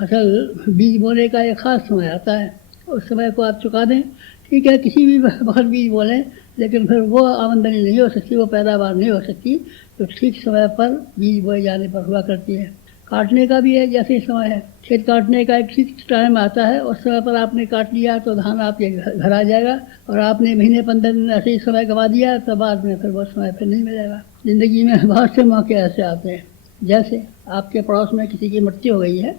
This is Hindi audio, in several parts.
फसल बीज बोने का एक ख़ास समय आता है, उस समय को आप चुका दें, ठीक है, किसी भी वक़्त बीज बो लें, लेकिन फिर वो आमदनी नहीं हो सकती, वो पैदावार नहीं हो सकती जो ठीक समय पर बीज बोए जाने पर हुआ करती है। काटने का भी एक जैसे समय है, खेत काटने का एक फिक्स टाइम आता है, उस समय पर आपने काट लिया तो धान आपके घर आ जाएगा, और आपने महीने 15 दिन ऐसे ही समय गंवा दिया तो बाद में फिर वो समय फिर नहीं मिलेगा। ज़िंदगी में बहुत से मौके ऐसे आते हैं, जैसे आपके पड़ोस में किसी की मृत्यु हो गई है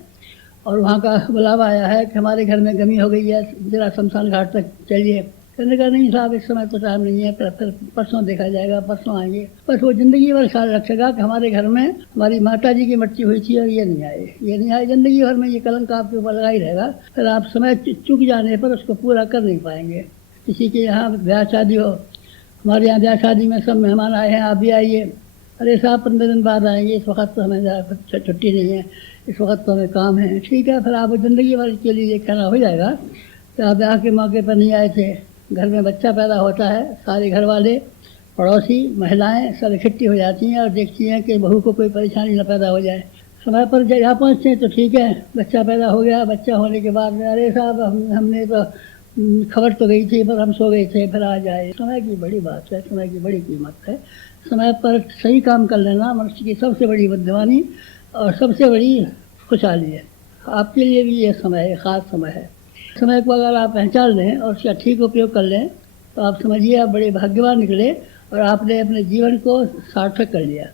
और वहाँ का बुलावा आया है कि हमारे घर में गमी हो गई है, ज़रा शमशान घाट तक चलिए। कहने का नहीं साहब, इस समय तो टाइम नहीं है, फिर परसों देखा जाएगा, परसों आएंगे। बस वो ज़िंदगी भर ख्याल रखेगा कि हमारे घर में हमारी माता जी की मृत्यु हुई थी और ये नहीं आए, ज़िंदगी भर में ये कलंक आपके ऊपर लगा ही रहेगा। फिर आप समय चूक जाने पर उसको पूरा कर नहीं पाएंगे। किसी के यहाँ ब्याह शादी हो, हमारे यहाँ ब्याह शादी में सब मेहमान आए हैं, आप भी आइए। अरे साहब 15 दिन बाद आएंगे, इस वक्त तो हमें छुट्टी नहीं है, इस वक्त तो हमें काम है। ठीक है, फिर आप ज़िंदगी भर के लिए कहना हो जाएगा कि आप ब्याह के मौके पर नहीं आए थे। घर में बच्चा पैदा होता है, सारे घर वाले, पड़ोसी, महिलाएं सब इकट्ठी हो जाती हैं और देखती हैं कि बहू को कोई परेशानी न पैदा हो जाए। समय पर जब यहाँ पहुँचते हैं तो ठीक है, बच्चा पैदा हो गया, बच्चा होने के बाद में अरे साहब हमने तो खबर तो गई थी पर हम सो गए थे, फिर आ जाए। समय की बड़ी बात है, समय की बड़ी कीमत है। समय पर सही काम कर लेना मनुष्य की सबसे बड़ी बुद्धिमानी और सबसे बड़ी खुशहाली है। आपके लिए भी ये समय ख़ास समय है। समय को अगर आप पहचान लें और उसका ठीक उपयोग कर लें तो आप समझिए आप बड़े भाग्यवान निकले और आपने अपने जीवन को सार्थक कर लिया।